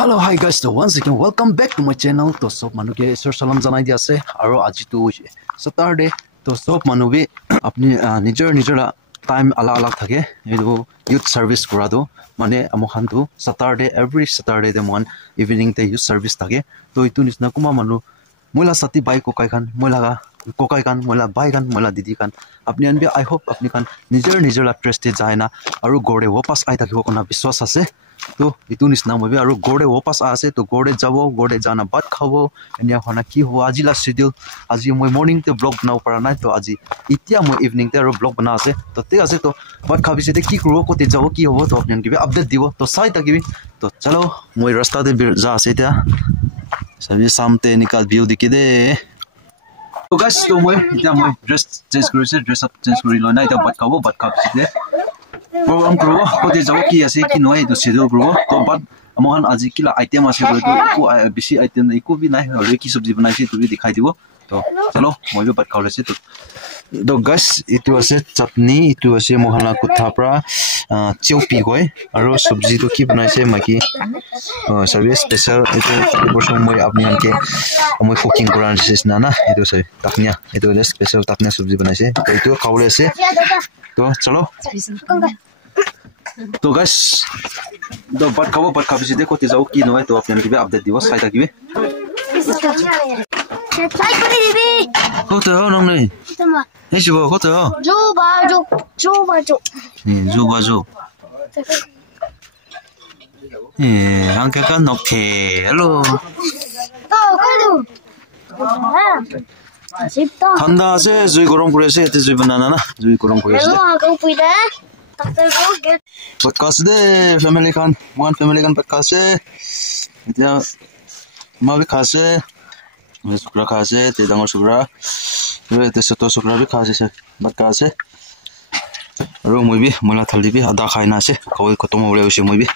Hello, hi guys. So once again, welcome back to my channel. To sob manu ke Sir Salam janai dia ase. Aro aji tu Saturday. To sob manu bi apni nijor time alag thake. Edu youth service kura do. Mane amokhan tu Saturday every Saturday de mon evening te youth service thake. To itu nisna kuma manu moila sati bai ko kai khan moila kokai kan moila bai kan moila didi kan apni an bi I hope apni kan nijor la trust te jaina aro gore wapas ai thakibo kona biswas ase. तो इतु निस्ना मबे आरो गोडे वापस आसे तो गोडे जाबो गोडे जाना बात खाबो एनिया होना की हो आजिला शेड्यूल आजि মই मॉर्निंग ते ब्लॉग बनाव पारा नाय तो आजि इतिया মই इवनिंग ते आरो ब्लॉग बना आसे तो ते आसे तो बात खाबि से ते की करबो कोते जाबो की होबो तो अपने के अपडेट दिबो तो साइ तकिबि तो चलो মই रास्ता ते जा आसे त्या सभी सामते निकाल व्यू दिके दे तो गाइस तो মই इतिया মই ड्रेस चेंज करिसे ड्रेस अप चेंज करि ल नाय तो बात खाबो बात खाबि से program kuro kote jawo ki ase ki noi to schedule kuro to but amohan aji kila item ase kore to ko bisi item iko bi nai aur ki sabji banai se to bi dikhai dibo to chalo moi bi bat khawle se to guys itu ase chutney itu ase mohana kutha pra cheupi koi aro sabji to ki banai se maki service special itu person moi apni anke moi cooking kuran se na na itu se taknya itu special taknya sabji banai se to itu khawle se तो चलो तो guys तो बात खाबो से देखो ते जाओ की नय तो अपने के अपडेट दिवस साइड आकिबे साइड कर दिबे होते हो नंग नै तमा हे छिबो होते हो जो बाजो अंके का नोके हेलो तो कदो ठंडा से जुई गरम करे से एते जुई बनाना ना जुई गरम करे से आगो पुइदा तक्तर गो गेट podcast de family kan podcast इतना माबी खासे सुकरा खासे ते डांगर सुकरा ते सतो सुकरा भी खासे से podcast रो moi भी मला थल्दी भी आधा खाइना से कोई खत्म हो रे उसे moi भी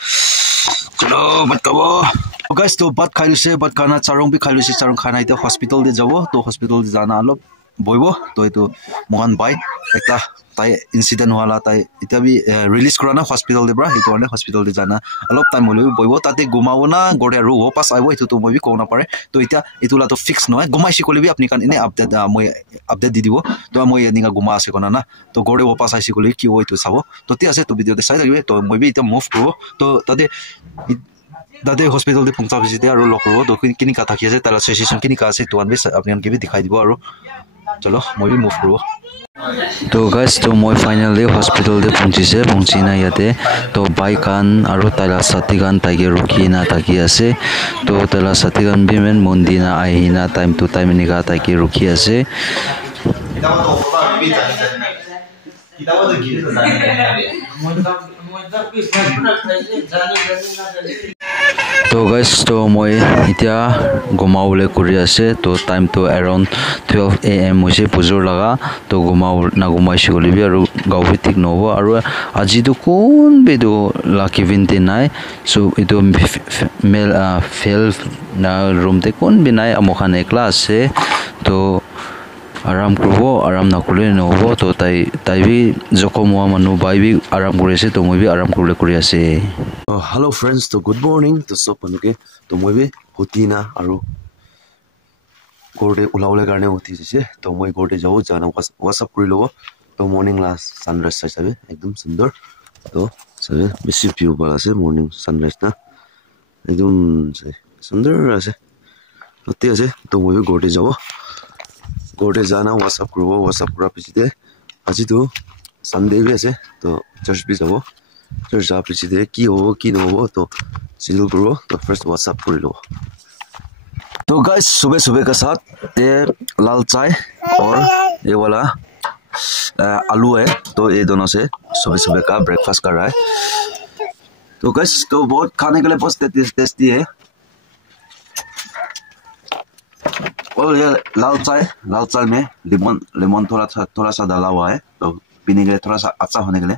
चलो बताओ गाइस तो बात खाइलु से बात खाना चारंग भी खाइलु से चारंग खाना इते हॉस्पिटल दे जाबो तो हॉस्पिटल दे जाना आलो बयबो तो इतो मोहन भाई एकटा ताई इंसिडेंट वाला ताई इता भी रिलीज कराना हॉस्पिटल दे ब्रा इतो वाले हॉस्पिटल दे जाना अलप टाइम होले बयबो ताते गुमावो ना गोडे रु वापस आइबो इतो तो moi भी कोना पारे तो इता इतुला तो फिक्स नय गुमाइसि कोले भी अपनी कान इने अपडेट moi अपडेट दि दिबो तो moi निगा गुमा आसे कोना ना तो गोडे वापस आइसि कोले की होय तो साबो तो ति आसे तो भिडियो दे साइड आइबे तो moi भी इता मूव करो तो ताते दादे हॉस्पिटल दे पंचा बिजिते आरो लोकरो तो किनि का थाकी आसे ताला सेशन किनि का आसे तो अनबे अपने के भी दिखाई दिबो आरो चलो moi भी मूव करो तो गाइस तो moi फाइनली हॉस्पिटल दे पहुंची ना याते तो बाइक कान आरो ताला साथी कान तागे रुकी ना ताकी आसे तो ताला साथी कान भी मेन मंदिना आइना टाइम टू टाइम निगा ताके रुकी आसे तो गाइस तो moi इtia गुमाउले करि आसे तो टाइम तो अराउंड 12 am मुझे पुजोर लगा तो गुमाउ ना गुमाइसि गलि भी आरो गावबि ठीक नबो आरो आजि तो कोन बेदो लाकी विनते नाय सो इतो मेल फेल ना रूम ते कोन बिनाय अमखान एकला आसे तो आराम करबो आराम ना करले नबो तो ताई भी जखमवा मनु बाई भी आराम करेसे तो moi भी आराम करले करि आसे तो हेलो फ्रेंड्स तो गुड मॉर्निंग तो सब पनुके तो moi भी होती ना आरो गोडे उलावले गाने होती जैसे तो moi गोडे जाओ जाना व्हाट्सएप कर लो तो मॉर्निंग ला सनराइज साबे एकदम सुंदर तो सबे बेसी व्यू वाला से मॉर्निंग सनराइज ना एकदम सुंदर आसे होती आसे तो moi भी गोडे जाओ गोडे जाना व्हाट्सएप करा पिछते आज तो संडे भी आसे तो चर्च भी जाबो चर्च जा पिछते की हो की न हो तो शिड्यूल करो तो फर्स्ट व्हाट्सएप कर लो तो गाइस सुबह का साथ ये लाल चाय और ये वाला आलू है तो ये दोनों से सुबह का ब्रेकफास्ट कर रहा है तो गाइस तो बहुत खाने के लिए बहुत टेस्टी है और ये लाल चाय में लेमन थोड़ा सा डाला हुआ है तो पीने के लिए थोड़ा सा अच्छा होने के लिए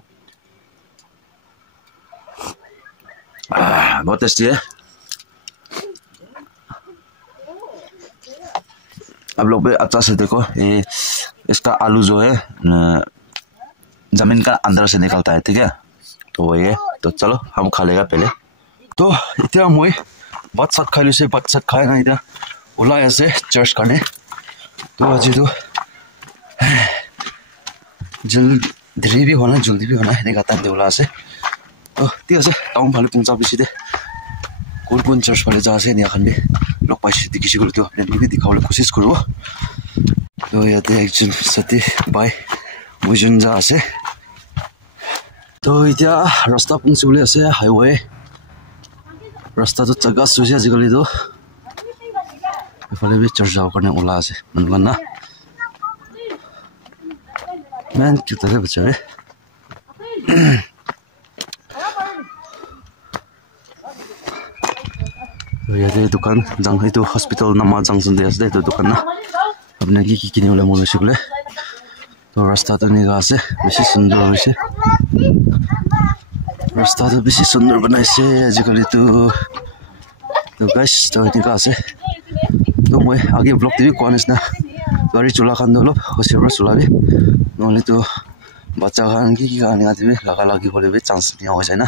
बहुत टेस्टी है आप लोग भी अच्छा से देखो ये इसका आलू जो है जमीन का अंदर से निकलता है ठीक है तो वही है तो चलो हम खा लेगा पहले तो इतना मैं ভাত চাত খাই লৈছে ভাত চাত খাই নাই এতিয়া ওলাই আছে চাৰ্চ কাৰণে তো আজিতো দেৰি বি হোৱা নাই জলদি বি হোৱা নাই সেনেকুৱা টাইমতে ওলাই আছে তো ঠিক আছে টাউন ফালে পঞ্চা বেছি দে কোন চাৰ্চ ফালে যা আছে এনে এখন বি লগ পাইছে দেখিছে গ'লে তো আপোনালোকে দেখাবলৈ কোচিছ কৰিব তো ইয়াতে একজন সাথী বাই দুজন যা আছে তো এতিয়া ৰাস্তা পঞ্চিবলৈ আছে হাইৱে ৰাস্তাটো চাগাছ হৈছে আজিকালিতো ইফালে বি চাৰ্চ যাবৰ কাৰণে ওলাই আছে মানুহজন না মেন কিউট আছে বেচাৰে ইয়াতে দোকান জাং এইটো হস্পিটেল নামা জাংচন দি আছে এইটো দোকান না আপোনাৰ কি কিনিবলৈ মন হৈছে বোলে তো ৰাস্তাটো এনেকুৱা আছে বেছি সুন্দৰ হৈছে ৰাস্তাটো বেছি সুন্দৰ বনাইছে আজিকালিতো তো গাইছ তো এনেকুৱা আছে তো মই আগে ব্লগ টিভি কোৱা নিচিনা গাড়ী চলাখানটো অলপ হোচিয়াৰ চলাবি নহ'লেতো বাচ্চা খান কি কাৰণে আদিবি লাগি হ'লে বি চান্স দিয়া হৈ যায় না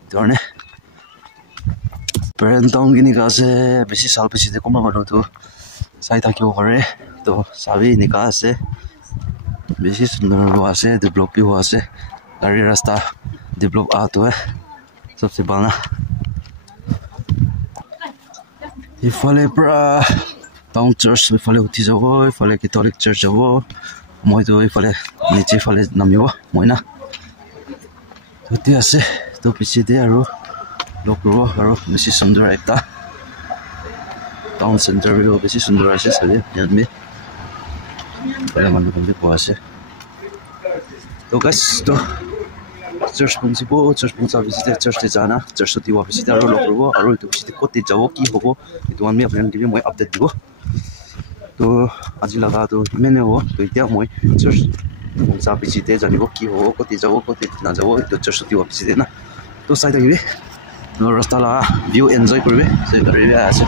সেইকাৰণে পেৰেণ্ট টাউন কেনেকুৱা আছে বেছি চাল বেছিতে কোনোবা মানুহটো চাই থাকিব পাৰে তো চাবি এনেকুৱা আছে বেছি সুন্দৰ হোৱা আছে ডেভেলপ হোৱা আছে গাড়ী ৰাস্তা ডেভেলপ আটো সবচে ভাল না ইফালে পৰা টাউন চাৰ্চ ইফালে উঠি যাব ইফালে কেথলিক চাৰ্চ যাব মইতো ইফালে নিচে ফালে নামিব মই না উঠি আছে তো পিছতে আৰু লগ কৰিব আৰু বেছি সুন্দৰ এটা টাউন চেণ্টাৰ বেছি সুন্দৰ আছে চাবি ইয়াতে মানুহ পোৱা আছে তো গাইছ তো চাৰ্চ পঞ্চিব চাৰ্চ পঞ্চা বেছিতে চাৰ্চতে যা না চাৰ্চত দিব বেছিতে আৰু লগ কৰিব আৰু এইটো বেছিতে ক'ত যাব কি হ'ব এইটো আমি আপোনালোকে মই আপডেট দিব তো আজি লগাটো ইমানে হ'ব তো এতিয়া মই চাৰ্চ পঞ্চা বেছিতে জানিব কি হ'ব ক'ত যাব ক'ত নাযাব এইটো চাৰ্চত দিব বেছিতে না তো চাই থাকিবি ৰাস্তা লগা ভিউ এনজয় কৰিবি আছে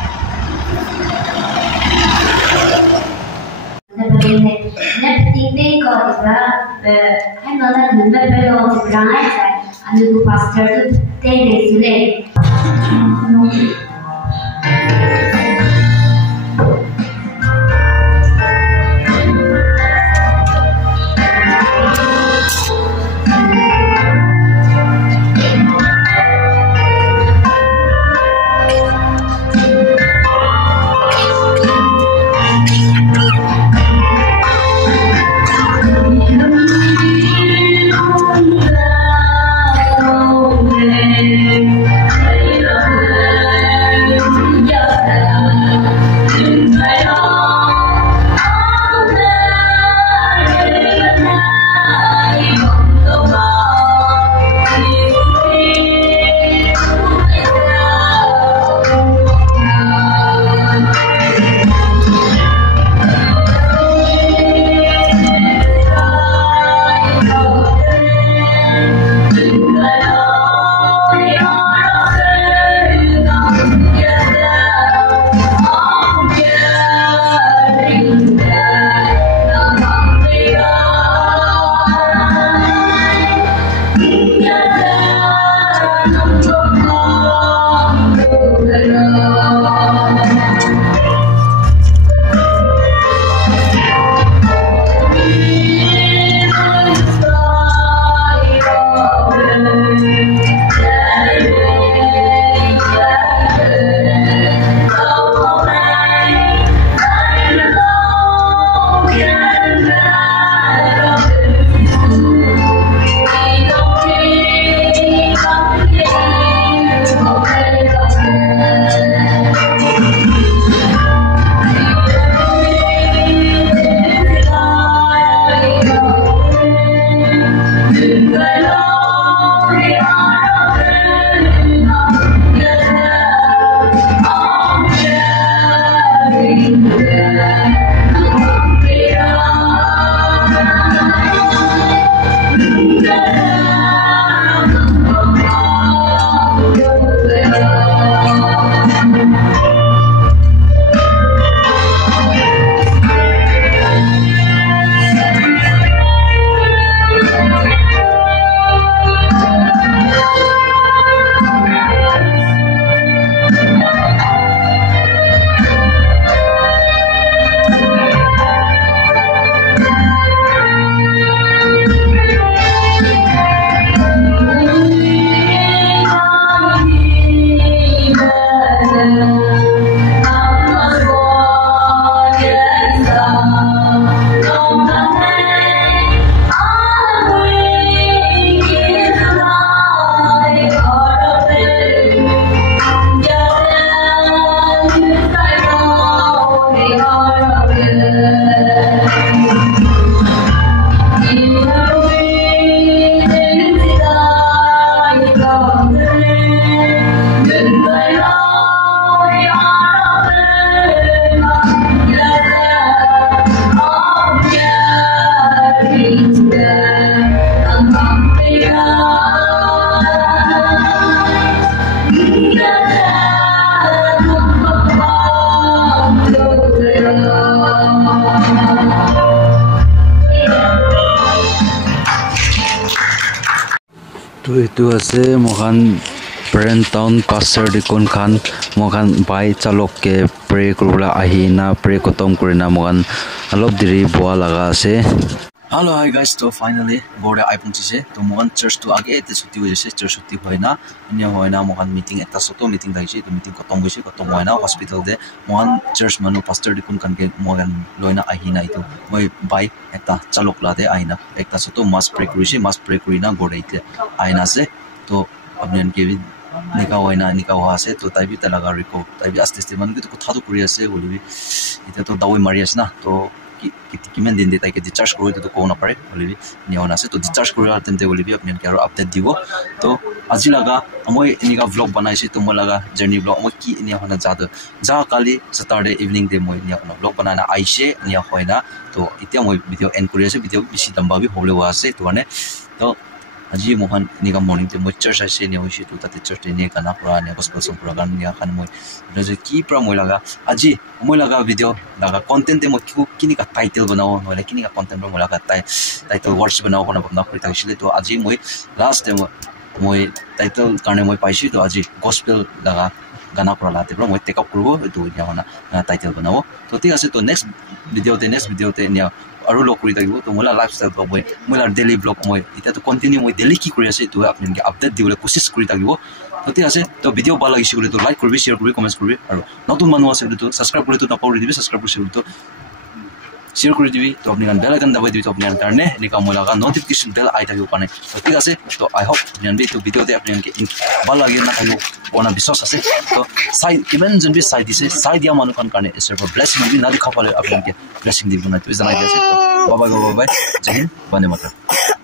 তো এইটো আছে মহান ব্ৰেণ্ড টাউন পাছৰ দিকন খান মহান বাই চালককে প্ৰে কৰিবলৈ আহি না প্ৰে খতম কৰি না মহান অলপ দেৰি বোৱা লগা আছে Hello, hi guys. So finally, board I punchise. So mohan church to age ete chutti hoise. Church chutti hoina. Anya hoina mohan meeting eta soto meeting daise. To meeting kotom hoise. Kotom hoina hospital de. Mohan church manu pastor dikun kanke mohan loina ahina itu. Moi bai eta chalok lade ahina. Eta soto mass pray kurise. Mass pray kurina board ite ahina se. To apnian ke nika hoina nika hoase. To taibi talaga riko. Taibi aste aste manu ke to kotha to kuri ase. Bolibi ite to dawai mari ase na. To কিমান দিন দিতাই কে discharge কৰি তো কোনা পাৰে বলিবি নিয়ন আছে তো discharge কৰি R তেমতে বলিবি আপনি কি আৰু আপডেট দিব তো আজি লাগা মই এনিকা ব্লগ বনাইছি তো মই লাগা জার্নি ব্লগ মই কি নিয়া হনা যাদ যা কালি স্যাটারডে ইভিনিং দে মই নিয়া হনা ব্লগ বনানা আইছে নিয়া হয়না তো এতিয়া মই ভিডিও এন্ড কৰি আছে ভিডিও বেছি লম্বা বি হবলে আছে তো মানে তো আজি মোহন নিকা মর্নিং তে মই চার্চ আছে নিয়া হইছে তো তাতে চার্চ তে নিয়া কানা পৰা নিয়া গসপেল সং পৰা গান নিয়া খান মই যে কি পৰা মই লাগা আজি মই লাগা ভিডিও লাগা কন্টেন্ট তে মই কিনি কা টাইটেল বনাও নহলে কিনি কা কন্টেন্ট মই লাগা টাইটেল ওয়ার্ডস বনাও কোনা বনা কৰি থাকিছিলে তো আজি মই লাস্ট টাইম মই টাইটেল কাৰণে মই পাইছি তো আজি গসপেল লাগা গানা পৰা লাতে পৰা মই টেক আপ কৰিব তো নিয়া হনা টাইটেল বনাও তো ঠিক আছে তো নেক্সট ভিডিওতে নিয়া আৰু লক কৰি থাকিব তো মোলা লাইফস্টাইল ব্লগ মই মোলা ডেইলি ব্লগ মই এটা তো কন্টিনিউ মই ডেইলি কি কৰি আছে তো আপোনালোকে আপডেট দিবলৈ কোশিশ কৰি থাকিব তো ঠিক আছে তো ভিডিও ভাল লাগিছে বুলি তো লাইক কৰিবি শেয়াৰ কৰিবি কমেন্ট কৰিবি আৰু নতুন মানুহ আছে বুলি তো সাবস্ক্ৰাইব কৰি তো নকৰি দিবি সাবস্ক্ৰাইব কৰি তো শেয়াৰ কৰি দিবি তো আপুনি বেল আইকন দাবাই দিবি তো আপোনাৰ কাৰণে এনেকা মই লগা নোটিফিকেশন বেল আই থাকিব কাৰণে তো ঠিক আছে তো আই হোপ জানবি তো ভিডিওতে আপোনালোকে ভাল লাগে না থাকিব কোনা বিশ্বাস আছে তো সাই কিমান জনবি সাই দিছে সাই দিয়া মানুহ কাৰণে ঈশ্বৰ ব্লেসিং দিবি না দেখা পালে আপোনালোকে ব্লেসিং দিব না তো জানাই আছে তো বাবা জয় হিন্দ বন্দে মাতৰম